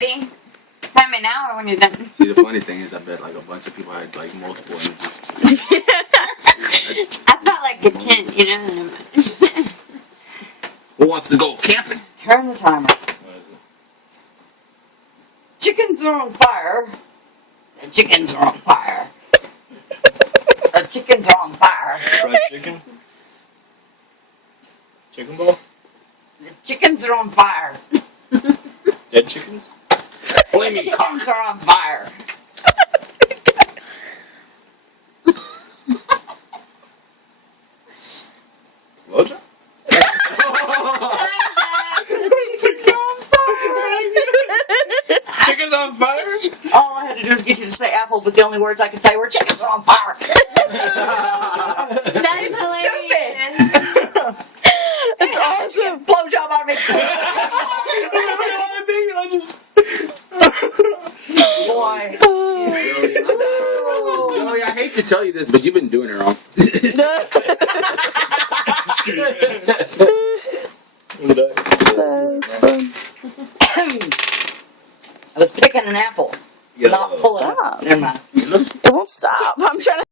Time it now or when you're done? See, the funny thing is, I bet like a bunch of people had like multiple images. I felt like a tent, you know. Who wants to go camping? Turn the timer. What is it? Chickens are on fire. The chickens are on fire. The chickens are on fire. Fried chicken? Chicken ball? The chickens are on fire. Dead chickens? The Flaming chickens are on fire. Loja? Chickens on fire? All I had to do was get you to say apple, but the only words I could say were chickens are on fire. That's hilarious. It's awesome. Blowjob out of me. Boy. Joey, I hate to tell you this, but you've been doing it wrong. That's fun. I was picking an apple. Yo. Not pulling it. Stop. Never mind. It won't stop. I'm trying to.